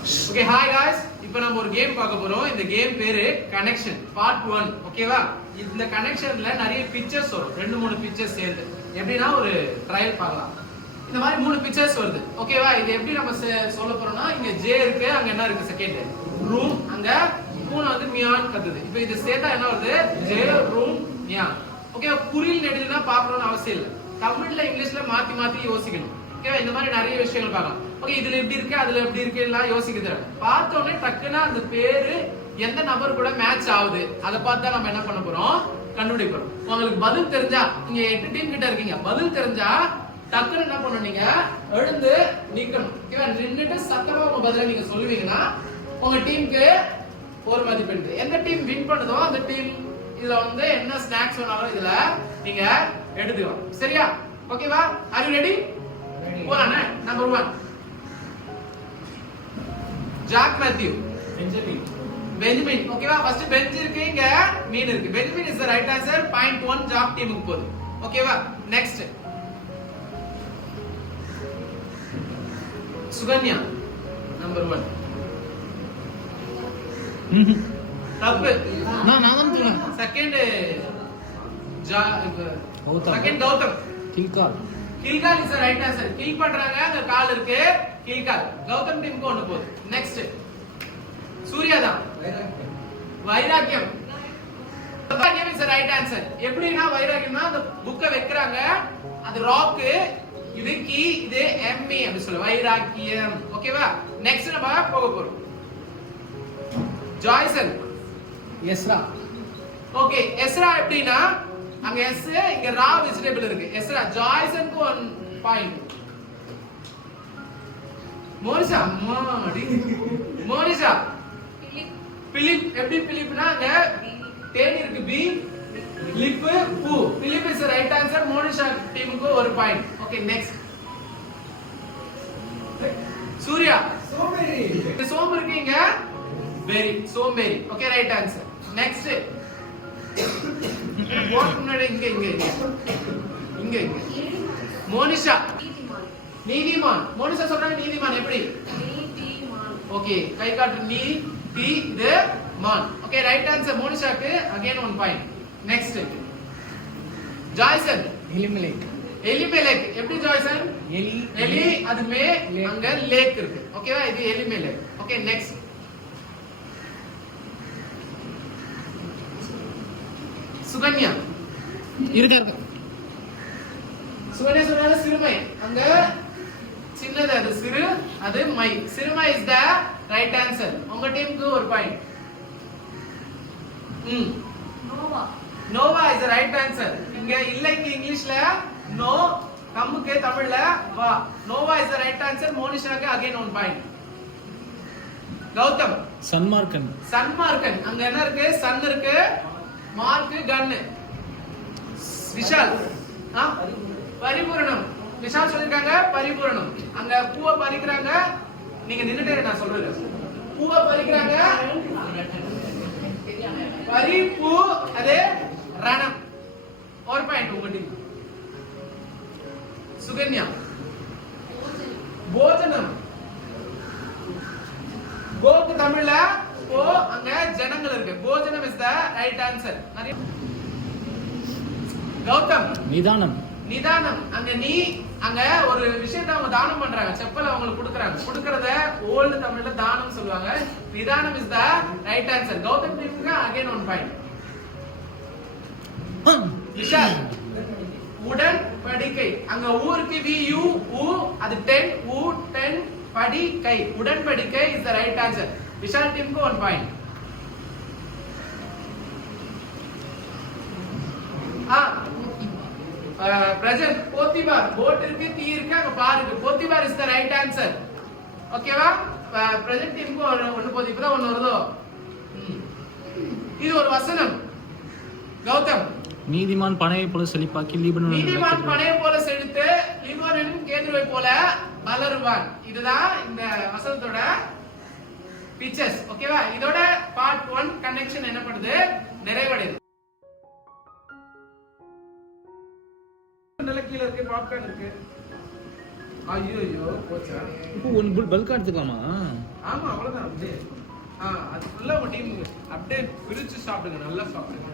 Okay hi guys இப்போ நம்ம ஒரு கேம் பார்க்க போறோம். இந்த கேம் பேரு கனெக்ஷன் பார்ட் 1. ஓகேவா? இந்த கனெக்ஷன்ல நிறைய பிக்சர்ஸ் வரும். 2-3 பிக்சர்ஸ் சேர்ந்து. எப்படினா ஒரு ட்ரையல் பார்க்கலாம். இந்த மாதிரி 3 பிக்சர்ஸ் வருது. ஓகேவா? இது எப்படி நம்ம சொல்ல போறோம்னா இங்க ஜே இருக்கு, அங்க என்ன இருக்கு செகண்ட் ரூம், அங்க பூனை வந்து மியான் கத்துது. இப்போ இது சேர்த்தா என்ன வருது? ஜே ரூம் மியான். ஓகேவா? குறில் நெடில்னா பார்க்கணும்னு அவசியம் இல்ல. தமிழ்ல இங்கிலீஷ்ல மாத்தி மாத்தி யோசிக்கணும். ஓகேவா? இந்த மாதிரி நிறைய விஷயங்கள் பார்க்கலாம். ஓகே இதுல எப்படி இருக்கு அதுல எப்படி இருக்கு எல்லாம் யோசிக்க தேவை. பார்த்த உடனே டக்குனா அந்த பேரு எந்த நபர் கூட மேட்ச் ஆகுது அதை பார்த்தா நம்ம என்ன பண்ண போறோம்? கண்டுபிடிக்க போறோம். உங்களுக்கு பதில் தெரிஞ்சா நீங்க 8 டீம் கிட்ட இருக்கீங்க, பதில் தெரிஞ்சா டக்குனு என்ன பண்ணணும்? நீங்க எழுந்து நிக்கணும். ஓகேவா? நின்னுட்டு சத்தமா உங்க பதில நீங்க சொல்லுவீங்கன்னா உங்க டீமுக்கு ஒரு மதிப்பெண். எந்த டீம் வின் பண்ணுதோ அந்த டீம் இதுல வந்து என்ன ஸ்நாக்ஸ் வேணாலும் இதுல நீங்க எடுத்துக்கலாம். சரியா? ஓகேவா? Are you ready? போலானே. Number 1 Jack Matthew. பெஞ்சமின். ஓகேவா? ஃபர்ஸ்ட் பெஞ்ச் இருக்கு, இங்க மீன் இருக்கு. Benjamin is the right answer. Point 1 Jack டீமுக்கு போகுது. ஓகேவா? நெக்ஸ்ட் சுகன்யா. நம்பர் 1 தப்பு. நான் சொல்றேன். Second second Gautham. கில்கால். கில்கால் is the right answer. Kill பண்றாங்க, அங்க கால் இருக்கு. கில்கால். கௌதம் டீமுக்கு ஒன்னு போகுது. நெக்ஸ்ட் சூர்யா தான். வைராக்கியம். வைராக்கியம் இஸ் தி ரைட் ஆன்சர். எப்படினா வைராக்கியம்னா அந்த புக்க வைக்கறாங்க, அது ராக், இது கீ, இது எம்இ அப்படி சொல்ல வைராக்கியம். ஓகேவா? நெக்ஸ்ட் நம்ம போக போறோம். ஜாய்சன். எஸ்ரா. ஓகே எஸ்ரா எப்படினா அங்க எஸ், இங்க ரா வெஜிடபிள் இருக்கு. எஸ்ரா. ஜாய்சனுக்கு 1 பாயிண்ட். மோனிஷா. மோனிஷா. பிலிப். எப்படி பிலிப்னா அங்க தேனி இருக்கு, பி, லிப், பூ. Philip is the right answer. Monisha டீமுக்கு 1 பாயிண்ட். Okay next Surya. சோம்பேறி. சோம்பு இருக்கு இங்க, வெரி சோம்பேறி. Okay right answer. Next boat முன்னாடி இங்க இங்க இங்க இங்க மோனிஷா. நீதிமான். மோனிஷா சொல்றாங்க நீதிமான். எப்படி? ஓகே கை காட்டு. நீ டி இது மான். Okay right answer. மோனிஷாக்கு again 1 point. Next Joyson. Elimelech. Elimelech. எப்படி ஜாய்சன்? எலி. எலி அது மே, அங்க லேக் இருக்கு. ஓகேவா? இது எலிமெலேக். Okay next Sukanya. இருக்க சுகன்யா சொன்னால சிறுமை. அங்க சின்னது, அது சிறு, அது மை. சிறுமை இஸ் த ரைட் ஆன்சர். உங்க டீமுக்கு 1 point. Noah. Noah is the right answer. இங்க இல்லைக்கு இங்கிலீஷ்ல நோ, கம்முக்கு தமிழ்ல வா. Noah is the right answer. மோனிஷாக்கு அகைன் 1 பாயிண்ட். கௌதம். சன்மார்க்கன். சன்மார்க்கன். அங்க என்ன இருக்கு? சன் இருக்கு, மார்க், கன். விஷால். பரிபூரணம். விஷால் சொல்லிருக்காங்க பரிபூரணம். அங்க பூவை பறிக்கிறாங்க, நீங்க நின்னுட்டே நான் சொல்றேன். பூவை பறிக்கிறாங்க, பரிபூ, அது ரணம். 1 பாயிண்ட் உங்க டீம். சுகன்யா. போஜனம். கோக்கு தமிழ்ல ஓ, அங்க ஜனங்கள் இருக்கு. போஜனம் is the right answer. Gautham. நிதானம். நிதானம். அங்க நீ, அங்க ஒரு விஷயத்தை அவங்க தானம் பண்றாங்க, செப்பல் அவங்களுக்கு கொடுக்கறாங்க. கொடுக்கறத ஓல்டு தமிழ்ல தானம் சொல்லுவாங்க. நிதானம் is the right answer. Gautham டீமுக்கு அகைன் 1 பாயிண்ட். விஷால். உடன் படிக்கை. அங்க ஊருக்கு வி யூ ஊ, அது 10 ஊ 10 படிக்கை. உடன் படிக்கை is the right answer. Vishal டீமுக்கு 1 பாயிண்ட். பிரஜன். போத்திபார். போட் இருக்கு, தீ இருக்கு, அங்க பார் இருக்கு. Potiphar is the right answer. ஓகேவா? பிரஜன் டீமுக்கு 1 போது. இப்பதான் 1 வருதோ. இது ஒரு வசனம். கௌதம். நீதிமான் பனையை போல செழிப்பாக்கி லீபனோன். நீதிமான் பனையை போல செழித்து லீபனோனின் கேதுருவை போல வளருவான். இதுதான் இந்த வசனத்தோட பிக்சர்ஸ். ஓகேவா? இதோட பார்ட் 1 கனெக்ஷன் என்ன பண்ணுது? நிறைவடையுது. கீழ இருக்கு, பாப்கார்ன் இருக்கு. ஐயோ போச்சா. இப்போ ஒன்று பல்கா எடுத்துக்கலாமா? ஆமா அவ்வளவுதான் அப்படியே. அது ஃபுல்லா உங்க டீம் அப்படியே பிரிச்சு சாப்பிடுங்க, நல்லா சாப்பிடுங்க.